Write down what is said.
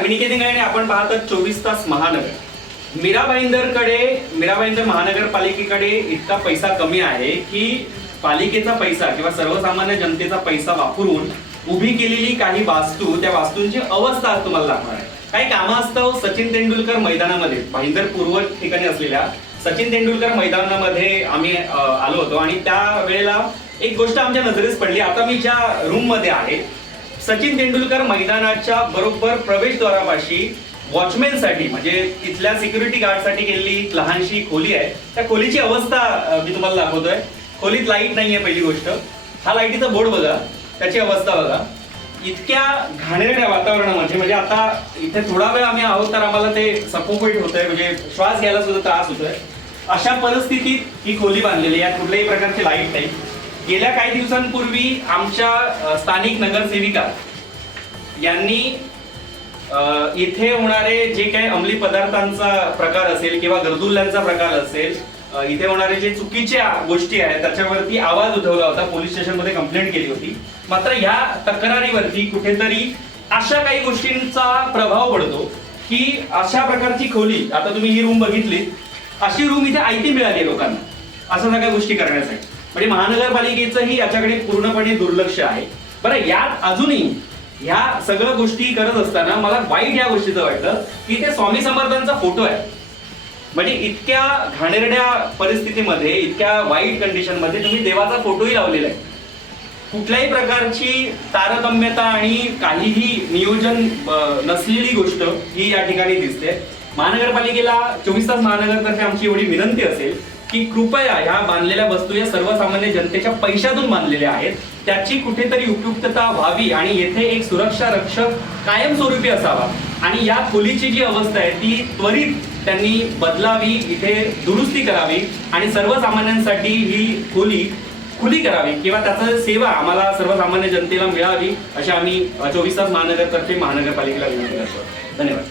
मी निकेतन आपण पाहतात चोवीस तास महानगर. मीरा भाईंदरकडे मीरा भाईंदर महानगरपालिकेकडे इतका पैसा कमी आहे की पालिकेचा पैसा किंवा सर्वसामान्य जनतेचा पैसा वापरून उभी केलेली काही वास्तू त्या वास्तूंची अवस्था आज तुम्हाला दाखवणार आहे. काही कामास्तव हो, सचिन तेंडुलकर मैदानामध्ये. भाईंदर पूर्व ठिकाणी असलेल्या सचिन तेंडुलकर मैदानामध्ये आम्ही आलो होतो. आणि त्या वेळेला एक गोष्ट आमच्या नजरेस पडली. आता मी ज्या रूममध्ये आहे सचिन तेंडुलकर मैदानाच्या बरोबर प्रवेशद्वारापाशी वॉचमॅनसाठी म्हणजे तिथल्या सिक्युरिटी गार्डसाठी केलेली एक लहानशी खोली आहे. त्या खोलीची अवस्था मी तुम्हाला दाखवतोय. खोलीत लाइट नाहीये पहिली गोष्ट. हा लाईटीचा बोर्ड बघा. त्याची अवस्था बघा. इतक्या घाणेरड्या वातावरणामध्ये म्हणजे आता इथे थोडा वेळ आम्ही आहोत तर आम्हाला ते सपोपेट होतंय. म्हणजे श्वास घ्यायला सुद्धा त्रास होतोय. अशा परिस्थितीत ही खोली बांधलेली आहे. यात कुठल्याही प्रकारची लाइट नाही. गेल्या काही दिवसांपूर्वी आमच्या स्थानिक नगरसेविका यांनी इथे होणारे जे काही अंमली पदार्थांचा प्रकार असेल किंवा गरदुल्ल्यांचा प्रकार असेल इथे होणारे जे चुकीच्या गोष्टी आहेत त्याच्यावरती आवाज उठवला होता. पोलीस स्टेशनमध्ये कंप्लेंट केली होती. मात्र ह्या तक्रारीवरती कुठेतरी अशा काही गोष्टींचा प्रभाव पडतो की अशा प्रकारची खोली आता तुम्ही ही रूम बघितली अशी रूम इथे आयती मिळाली लोकांना. असं सगळ्या गोष्टी करण्यासाठी. म्हणजे महानगरपालिकेचंही याच्याकडे पूर्णपणे दुर्लक्ष आहे. बरं यात अजूनही ह्या सगळ्या गोष्टी करत असताना मला वाईट या गोष्टीचं वाटलं की ते स्वामी समर्थांचा फोटो आहे. म्हणजे इतक्या घाणेरड्या परिस्थितीमध्ये इतक्या वाईट कंडिशनमध्ये तुम्ही देवाचा फोटोही लावलेला आहे. कुठल्याही प्रकारची तारतम्यता आणि काहीही नियोजन नसलेली गोष्ट ही या ठिकाणी दिसते. महानगरपालिकेला चोवीस तास महानगरतर्फे आमची एवढी विनंती असेल की कृपया ह्या बांधलेल्या वस्तू या सर्वसामान्य जनतेच्या पैशातून बांधलेल्या आहेत. त्याची कुठेतरी उपयुक्तता व्हावी आणि येथे एक सुरक्षा रक्षक कायमस्वरूपी असावा. आणि या खोलीची जी अवस्था आहे ती त्वरित त्यांनी बदलावी इथे दुरुस्ती करावी आणि सर्वसामान्यांसाठी ही खोली खुली करावी किंवा त्याचा सेवा आम्हाला सर्वसामान्य जनतेला मिळावी अशा आम्ही चोवीस तास महानगरतर्फे महानगरपालिकेला विनंती करतो. धन्यवाद.